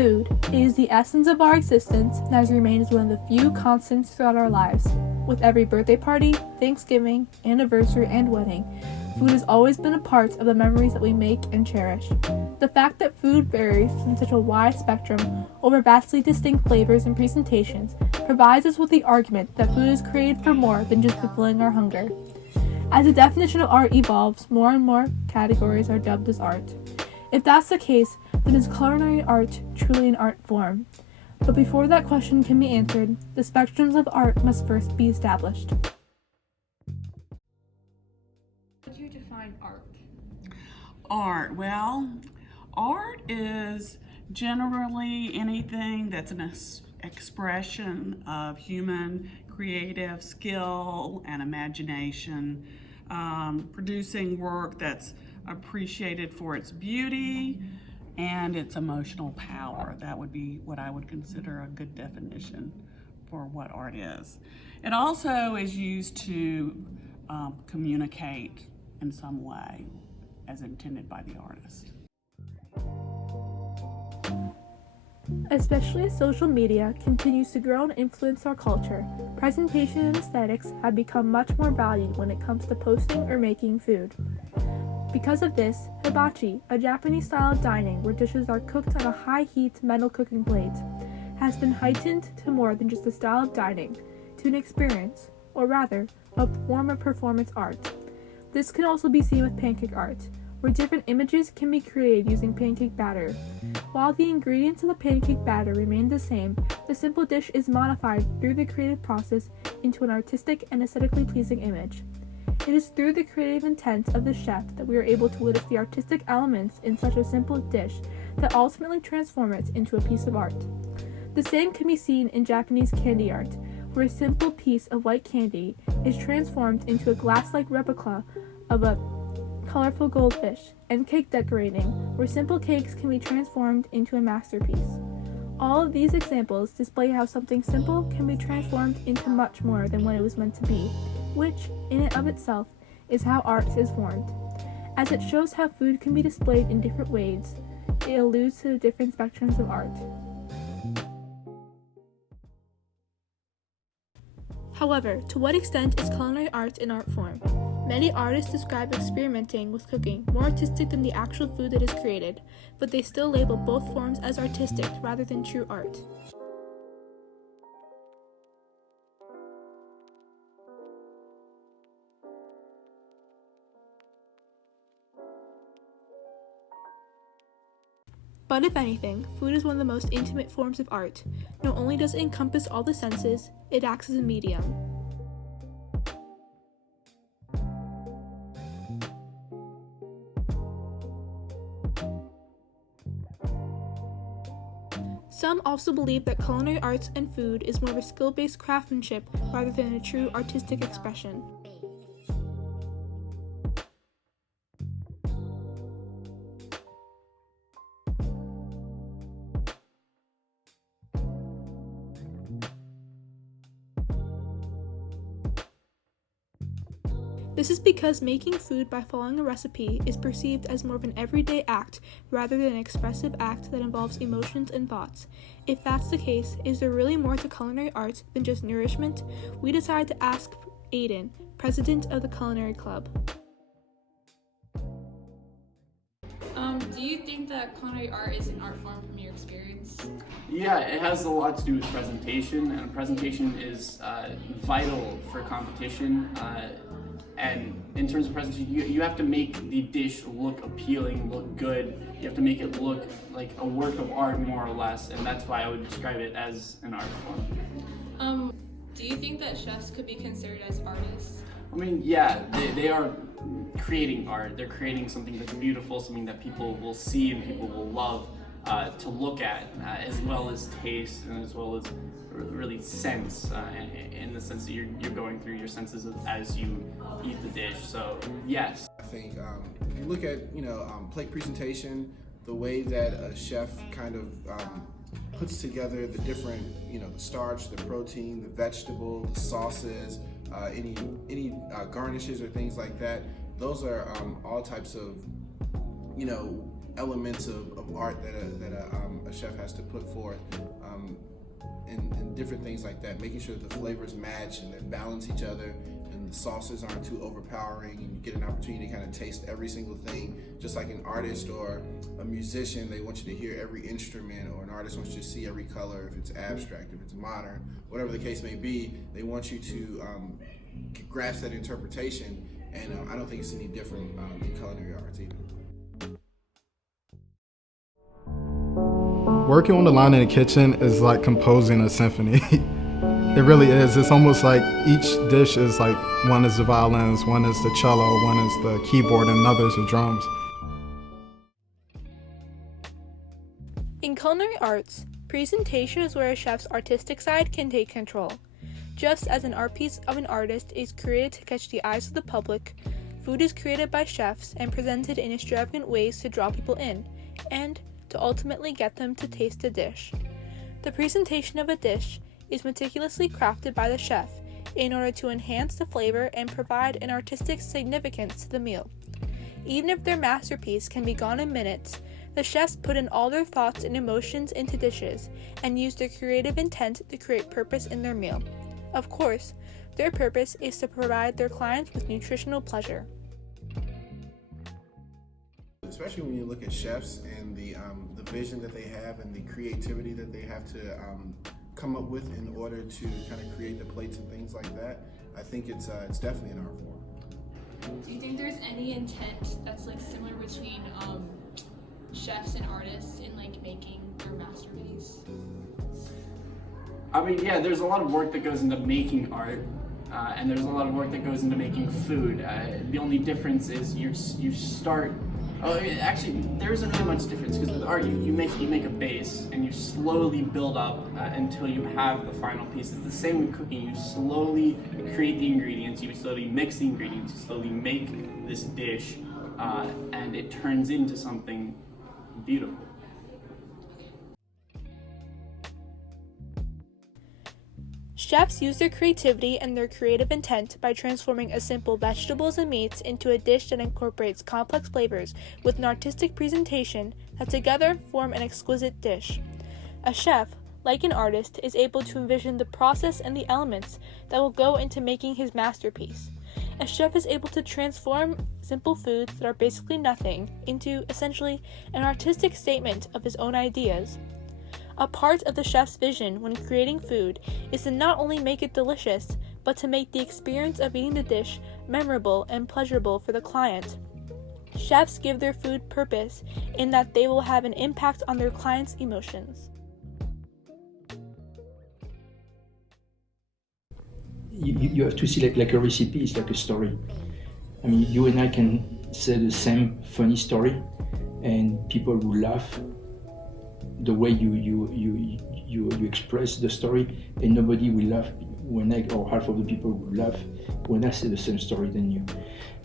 Food is the essence of our existence and has remained as one of the few constants throughout our lives. With every birthday party, Thanksgiving, anniversary, and wedding, food has always been a part of the memories that we make and cherish. The fact that food varies in such a wide spectrum over vastly distinct flavors and presentations provides us with the argument that food is created for more than just fulfilling our hunger. As the definition of art evolves, more and more categories are dubbed as art. If that's the case, then is culinary art truly an art form? But before that question can be answered, the spectrums of art must first be established. How would you define art? Art, well, art is generally anything that's an expression of human creative skill and imagination, producing work that's appreciated for its beauty and its emotional power. That would be what I would consider a good definition for what art is. It also is used to communicate in some way as intended by the artist. Especially as social media continues to grow and influence our culture, presentation and aesthetics have become much more valued when it comes to posting or making food. Because of this, hibachi, a Japanese style of dining where dishes are cooked on a high-heat metal cooking plate, has been heightened to more than just a style of dining, to an experience, or rather, a form of performance art. This can also be seen with pancake art, where different images can be created using pancake batter. While the ingredients of the pancake batter remain the same, the simple dish is modified through the creative process into an artistic and aesthetically pleasing image. It is through the creative intent of the chef that we are able to witness the artistic elements in such a simple dish that ultimately transform it into a piece of art. The same can be seen in Japanese candy art, where a simple piece of white candy is transformed into a glass-like replica of a colorful goldfish, and cake decorating, where simple cakes can be transformed into a masterpiece. All of these examples display how something simple can be transformed into much more than what it was meant to be, which, in and of itself, is how art is formed. As it shows how food can be displayed in different ways, it alludes to the different spectrums of art. However, to what extent is culinary art an art form? Many artists describe experimenting with cooking more artistic than the actual food that is created, but they still label both forms as artistic rather than true art. But if anything, food is one of the most intimate forms of art. Not only does it encompass all the senses, it acts as a medium. Some also believe that culinary arts and food is more of a skill-based craftsmanship rather than a true artistic expression. This is because making food by following a recipe is perceived as more of an everyday act rather than an expressive act that involves emotions and thoughts. If that's the case, is there really more to culinary arts than just nourishment? We decided to ask Aiden, president of the Culinary Club. Do you think that culinary art is an art form from your experience? Yeah, it has a lot to do with presentation, and presentation is vital for competition. And in terms of presentation, you have to make the dish look appealing, look good. You have to make it look like a work of art, more or less, and that's why I would describe it as an art form. Do you think that chefs could be considered as artists? I mean, yeah, they are creating art. They're creating something that's beautiful, something that people will see and people will love to look at, as well as taste and as well as really sense, in the sense that you're going through your senses as you eat the dish. So yes. I think if you look at plate presentation, the way that a chef kind of puts together the different the starch, the protein, the vegetable, the sauces, any garnishes or things like that. Those are all types of elements of art that a chef has to put forth, and different things like that, making sure the flavors match and they balance each other, and the sauces aren't too overpowering, and you get an opportunity to kind of taste every single thing. Just like an artist or a musician, they want you to hear every instrument, or an artist wants you to see every color, if it's abstract, if it's modern, whatever the case may be, they want you to grasp that interpretation, and I don't think it's any different in culinary arts either. Working on the line in the kitchen is like composing a symphony. It really is. It's almost like each dish is like, one is the violins, one is the cello, one is the keyboard, and another is the drums. In culinary arts, presentation is where a chef's artistic side can take control. Just as an art piece of an artist is created to catch the eyes of the public, food is created by chefs and presented in extravagant ways to draw people in, and to ultimately get them to taste a dish. The presentation of a dish is meticulously crafted by the chef in order to enhance the flavor and provide an artistic significance to the meal. Even if their masterpiece can be gone in minutes, the chefs put in all their thoughts and emotions into dishes and use their creative intent to create purpose in their meal. Of course, their purpose is to provide their clients with nutritional pleasure. Especially when you look at chefs and the vision that they have and the creativity that they have to come up with in order to kind of create the plates and things like that, I think it's definitely an art form. Do you think there's any intent that's like similar between chefs and artists in like making their masterpiece? I mean, yeah, there's a lot of work that goes into making art, and there's a lot of work that goes into making food. The only difference is you start. Actually, there isn't really much difference, because with art, you make a base and you slowly build up until you have the final piece. It's the same with cooking. You slowly create the ingredients, you slowly mix the ingredients, you slowly make this dish, and it turns into something beautiful. Chefs use their creativity and their creative intent by transforming a simple vegetables and meats into a dish that incorporates complex flavors with an artistic presentation that together form an exquisite dish. A chef, like an artist, is able to envision the process and the elements that will go into making his masterpiece. A chef is able to transform simple foods that are basically nothing into, essentially, an artistic statement of his own ideas. A part of the chef's vision when creating food is to not only make it delicious, but to make the experience of eating the dish memorable and pleasurable for the client. Chefs give their food purpose in that they will have an impact on their clients' emotions. You have to see like a recipe is like a story. I mean, you and I can say the same funny story, and people will laugh the way you express the story, and nobody will laugh when or half of the people will laugh when I say the same story than you.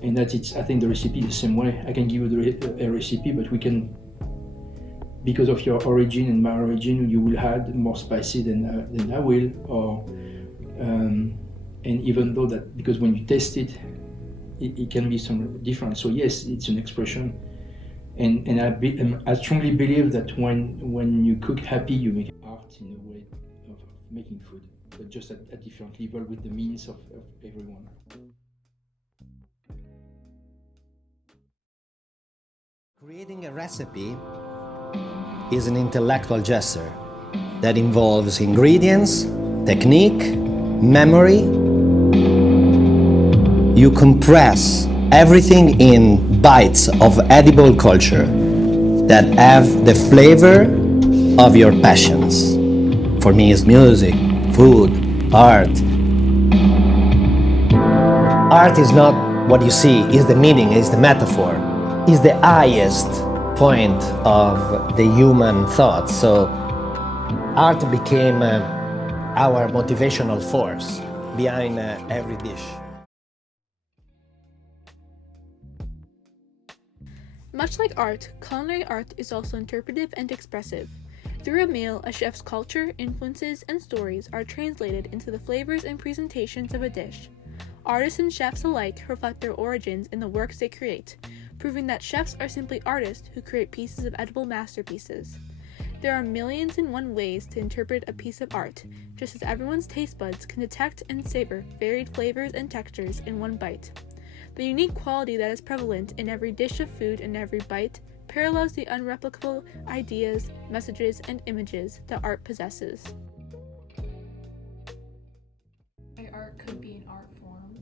And that's it. I think the recipe is the same way. I can give you a recipe, but we can, because of your origin and my origin, you will add more spicy than I will, or and even though that, because when you taste it, it can be some different. So yes, it's an expression. And I strongly believe that when you cook happy, you make art in a way of making food, but just at a different level with the means of everyone. Creating a recipe is an intellectual gesture that involves ingredients, technique, memory. You compress everything in bites of edible culture that have the flavor of your passions. For me, it's music, food, art. Art is not what you see, it's the meaning, it's the metaphor, it's the highest point of the human thought. So art became our motivational force behind every dish. Much like art, culinary art is also interpretive and expressive. Through a meal, a chef's culture, influences, and stories are translated into the flavors and presentations of a dish. Artists and chefs alike reflect their origins in the works they create, proving that chefs are simply artists who create pieces of edible masterpieces. There are millions and one ways to interpret a piece of art, just as everyone's taste buds can detect and savor varied flavors and textures in one bite. The unique quality that is prevalent in every dish of food and every bite parallels the unreplicable ideas, messages, and images that art possesses. Art could be an art form.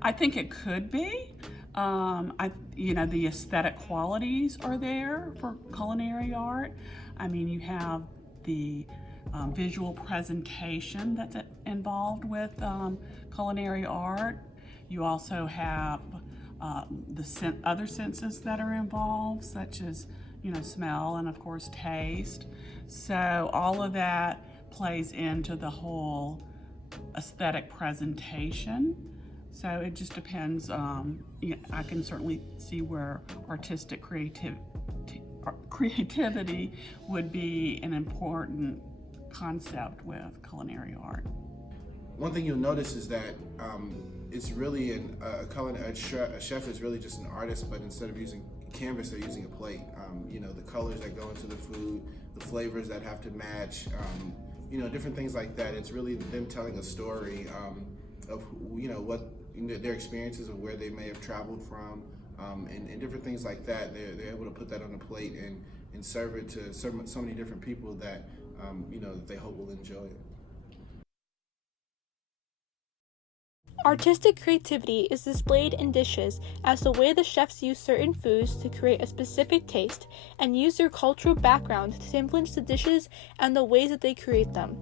I think it could be. The aesthetic qualities are there for culinary art. I mean, you have the visual presentation that's involved with culinary art. You also have the other senses that are involved, such as, smell and of course taste. So all of that plays into the whole aesthetic presentation. So it just depends. I can certainly see where artistic creativity would be an important concept with culinary art. One thing you'll notice is that it's really a chef is really just an artist, but instead of using canvas, they're using a plate. The colors that go into the food, the flavors that have to match, different things like that. It's really them telling a story of what their experiences of where they may have traveled from, and different things like that. They're able to put that on a plate and serve it to so many different people that that they hope will enjoy it. Artistic creativity is displayed in dishes as the way the chefs use certain foods to create a specific taste and use their cultural background to influence the dishes and the ways that they create them.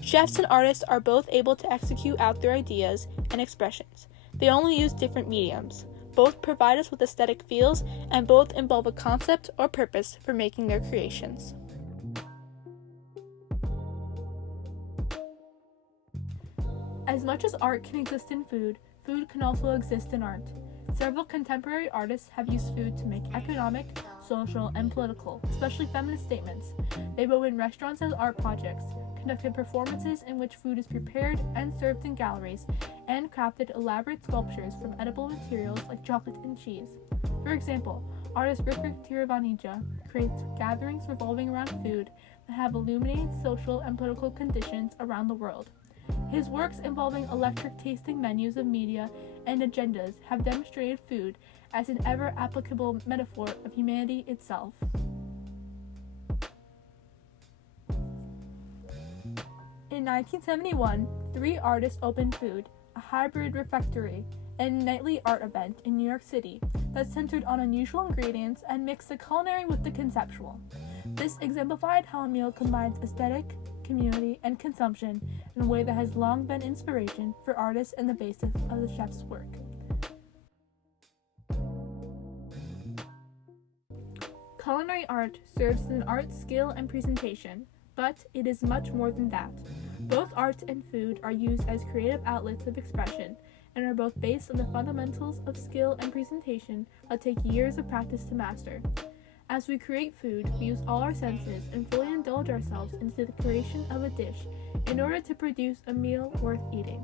Chefs and artists are both able to execute out their ideas and expressions. They only use different mediums. Both provide us with aesthetic feels, and both involve a concept or purpose for making their creations. As much as art can exist in food, food can also exist in art. Several contemporary artists have used food to make economic, social, and political, especially feminist statements. They wove in restaurants as art projects, conducted performances in which food is prepared and served in galleries, and crafted elaborate sculptures from edible materials like chocolate and cheese. For example, artist Rika Tiravanija creates gatherings revolving around food that have illuminated social and political conditions around the world. His works involving electric tasting menus of media and agendas have demonstrated food as an ever applicable metaphor of humanity itself. In 1971, 3 artists opened Food, a hybrid refectory and nightly art event in New York City that centered on unusual ingredients and mixed the culinary with the conceptual. This exemplified how a meal combines aesthetic, community, and consumption in a way that has long been inspiration for artists and the basis of the chef's work. Culinary art serves as an art skill and presentation, but it is much more than that. Both art and food are used as creative outlets of expression and are both based on the fundamentals of skill and presentation that take years of practice to master. As we create food, we use all our senses and fully indulge ourselves into the creation of a dish in order to produce a meal worth eating.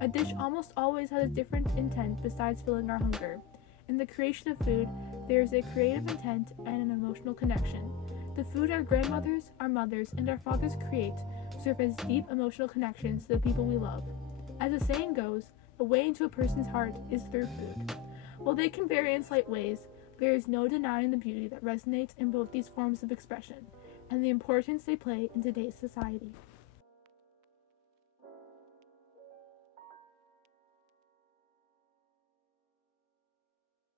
A dish almost always has a different intent besides filling our hunger. In the creation of food, there is a creative intent and an emotional connection. The food our grandmothers, our mothers, and our fathers create serve as deep emotional connections to the people we love. As the saying goes, the way into a person's heart is through food. While they can vary in slight ways, there is no denying the beauty that resonates in both these forms of expression and the importance they play in today's society.